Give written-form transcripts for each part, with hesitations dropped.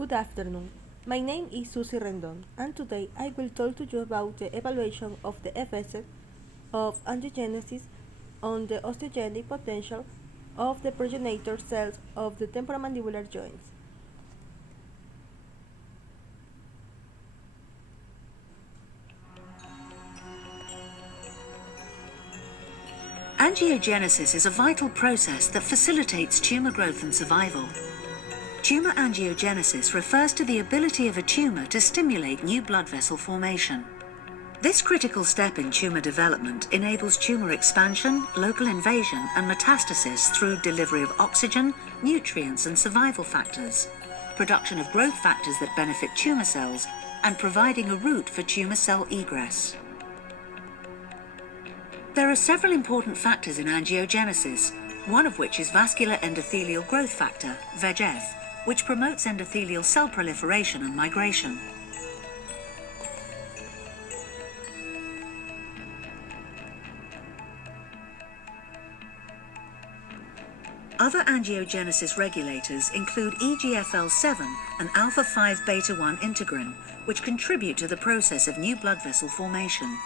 Good afternoon. My name is Susie Rendon, and today I will talk to you about the evaluation of the effects of angiogenesis on the osteogenic potential of the progenitor cells of the temporomandibular joints. Angiogenesis is a vital process that facilitates tumor growth and survival. Tumor angiogenesis refers to the ability of a tumor to stimulate new blood vessel formation. This critical step in tumor development enables tumor expansion, local invasion, and metastasis through delivery of oxygen, nutrients, and survival factors, production of growth factors that benefit tumor cells, and providing a route for tumor cell egress. There are several important factors in angiogenesis, one of which is vascular endothelial growth factor, VEGF, which promotes endothelial cell proliferation and migration. Other angiogenesis regulators include EGFL7 and alpha-5 beta-1 integrin, which contribute to the process of new blood vessel formation.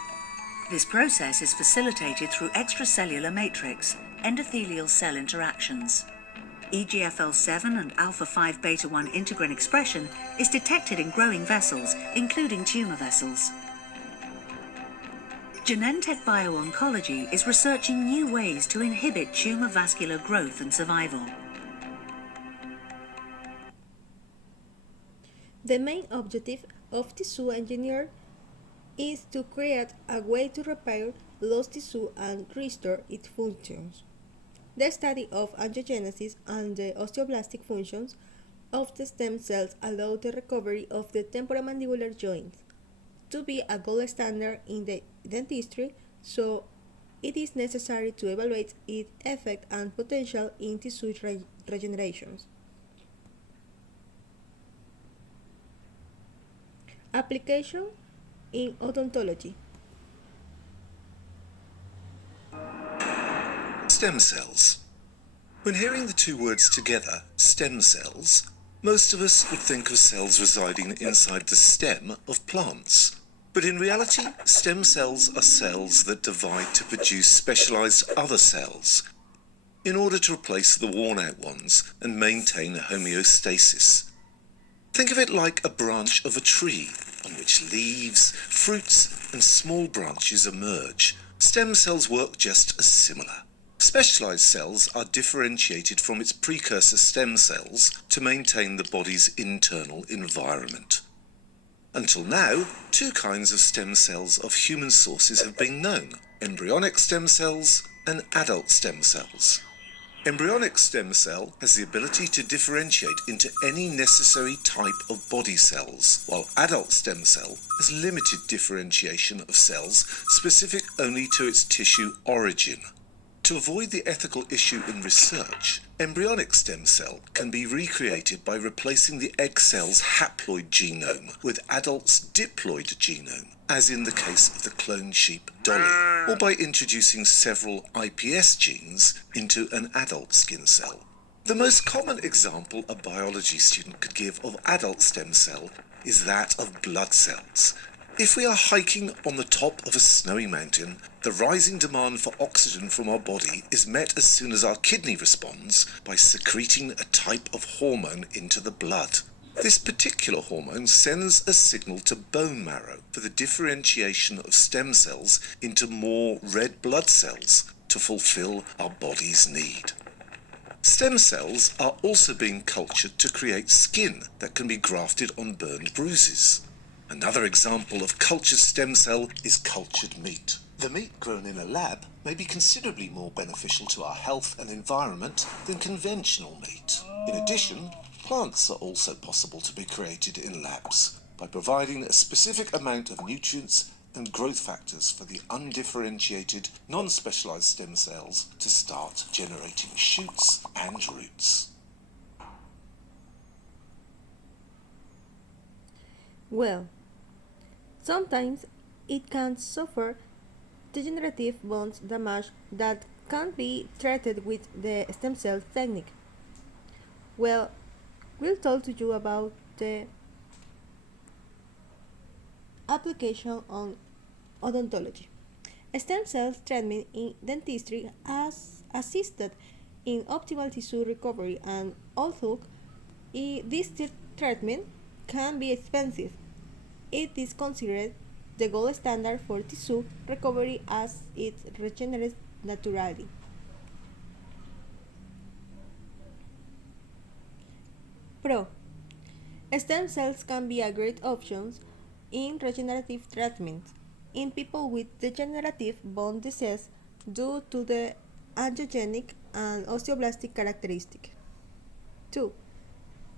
This process is facilitated through extracellular matrix, endothelial cell interactions. EGFL7 and alpha-5 beta-1 integrin expression is detected in growing vessels, including tumor vessels. Genentech Bio-Oncology is researching new ways to inhibit tumor vascular growth and survival. The main objective of tissue engineering is to create a way to repair lost tissue and restore its functions. The study of angiogenesis and the osteoblastic functions of the stem cells allow the recovery of the temporomandibular joints to be a gold standard in the dentistry, so it is necessary to evaluate its effect and potential in tissue regenerations. Application in odontology. Stem cells. When hearing the two words together, stem cells, most of us would think of cells residing inside the stem of plants. But in reality, stem cells are cells that divide to produce specialized other cells in order to replace the worn-out ones and maintain homeostasis. Think of it like a branch of a tree on which leaves, fruits, and small branches emerge. Stem cells work just as similar. Specialized cells are differentiated from its precursor stem cells to maintain the body's internal environment. Until now, two kinds of stem cells of human sources have been known: embryonic stem cells and adult stem cells. Embryonic stem cell has the ability to differentiate into any necessary type of body cells, while adult stem cell has limited differentiation of cells specific only to its tissue origin. To avoid the ethical issue in research, embryonic stem cell can be recreated by replacing the egg cell's haploid genome with adult's diploid genome, as in the case of the cloned sheep Dolly, or by introducing several iPS genes into an adult skin cell. The most common example a biology student could give of adult stem cell is that of blood cells. If we are hiking on the top of a snowy mountain, the rising demand for oxygen from our body is met as soon as our kidney responds by secreting a type of hormone into the blood. This particular hormone sends a signal to bone marrow for the differentiation of stem cells into more red blood cells to fulfill our body's need. Stem cells are also being cultured to create skin that can be grafted on burned bruises. Another example of cultured stem cell is cultured meat. The meat grown in a lab may be considerably more beneficial to our health and environment than conventional meat. In addition, plants are also possible to be created in labs by providing a specific amount of nutrients and growth factors for the undifferentiated, non-specialized stem cells to start generating shoots and roots. Well, sometimes it can suffer degenerative bones damage that can be treated with the stem cell technique. Well, we'll talk to you about the application on odontology. Stem cell treatment in dentistry has assisted in optimal tissue recovery, and although this treatment can be expensive, it is considered the gold standard for tissue recovery as it regenerates naturally. Pro. Stem cells can be a great option in regenerative treatment in people with degenerative bone disease due to the angiogenic and osteoblastic characteristic. 2.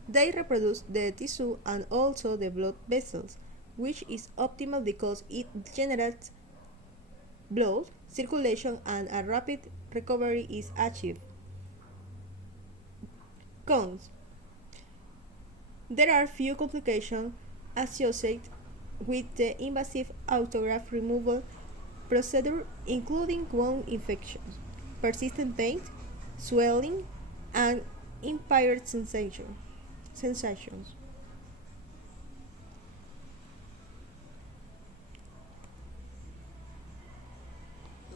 They reproduce the tissue and also the blood vessels, which is optimal because it generates blood circulation and a rapid recovery is achieved. Cons. There are few complications associated with the invasive autograft removal procedure, including wound infections, persistent pain, swelling, and impaired sensations.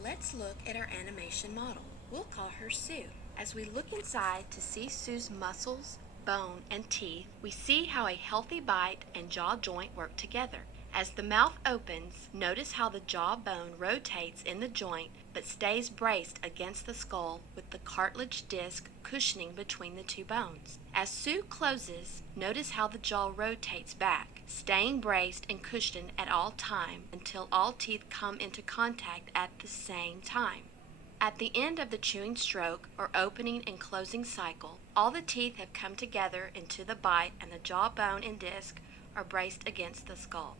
Let's look at our animation model. We'll call her Sue. As we look inside to see Sue's muscles, bone, and teeth, we see how a healthy bite and jaw joint work together. As the mouth opens, notice how the jaw bone rotates in the joint but stays braced against the skull with the cartilage disc cushioning between the two bones. As Sue closes, notice how the jaw rotates back, staying braced and cushioned at all time until all teeth come into contact at the same time. At the end of the chewing stroke or opening and closing cycle, all the teeth have come together into the bite and the jawbone and disc are braced against the skull.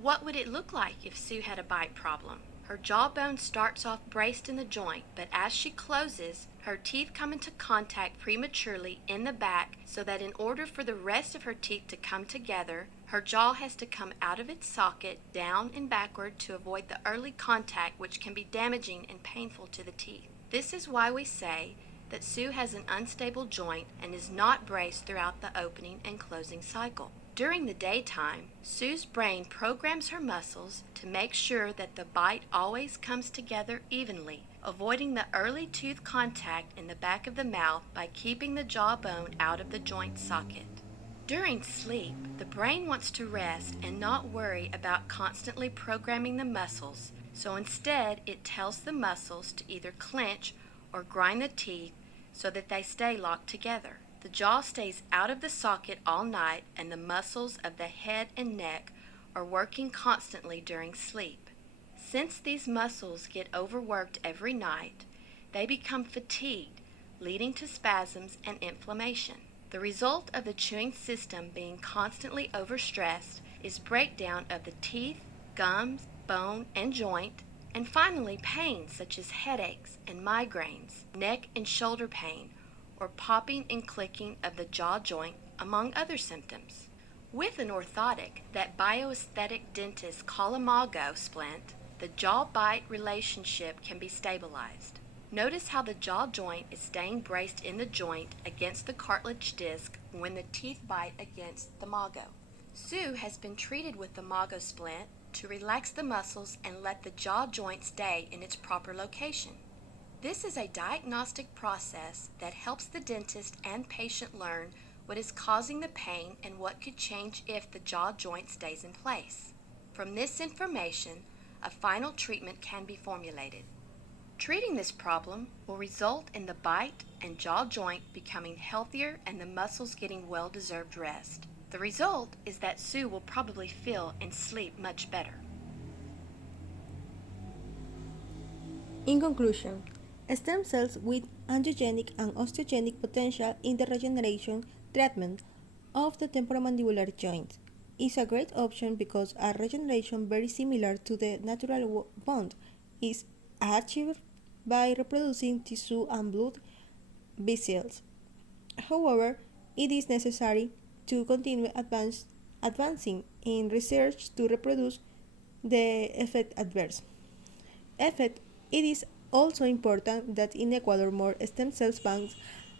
What would it look like if Sue had a bite problem? Her jawbone starts off braced in the joint, but as she closes, her teeth come into contact prematurely in the back so that in order for the rest of her teeth to come together, her jaw has to come out of its socket, down and backward to avoid the early contact, which can be damaging and painful to the teeth. This is why we say that Sue has an unstable joint and is not braced throughout the opening and closing cycle. During the daytime, Sue's brain programs her muscles to make sure that the bite always comes together evenly, avoiding the early tooth contact in the back of the mouth by keeping the jawbone out of the joint socket. During sleep, the brain wants to rest and not worry about constantly programming the muscles, so instead it tells the muscles to either clench or grind the teeth so that they stay locked together. The jaw stays out of the socket all night and the muscles of the head and neck are working constantly during sleep. Since these muscles get overworked every night, they become fatigued, leading to spasms and inflammation. The result of the chewing system being constantly overstressed is breakdown of the teeth, gums, bone, and joint, and finally pain such as headaches and migraines, neck and shoulder pain, or popping and clicking of the jaw joint, among other symptoms. With an orthotic that bioaesthetic dentists call a mago splint, the jaw-bite relationship can be stabilized. Notice how the jaw joint is staying braced in the joint against the cartilage disc when the teeth bite against the mago. Sue has been treated with the mago splint to relax the muscles and let the jaw joint stay in its proper location. This is a diagnostic process that helps the dentist and patient learn what is causing the pain and what could change if the jaw joint stays in place. From this information, a final treatment can be formulated. Treating this problem will result in the bite and jaw joint becoming healthier and the muscles getting well-deserved rest. The result is that Sue will probably feel and sleep much better. In conclusion, stem cells with angiogenic and osteogenic potential in the regeneration treatment of the temporomandibular joint is a great option because a regeneration very similar to the natural bond is achieved by reproducing tissue and blood vessels. However, it is necessary to continue advancing in research to reproduce the effect adverse. Effect, it is also important that in Ecuador more stem cells banks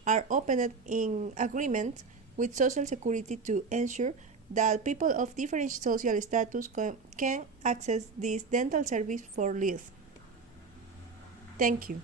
are opened in agreement with Social Security to ensure that people of different social status can access this dental service for less. Thank you.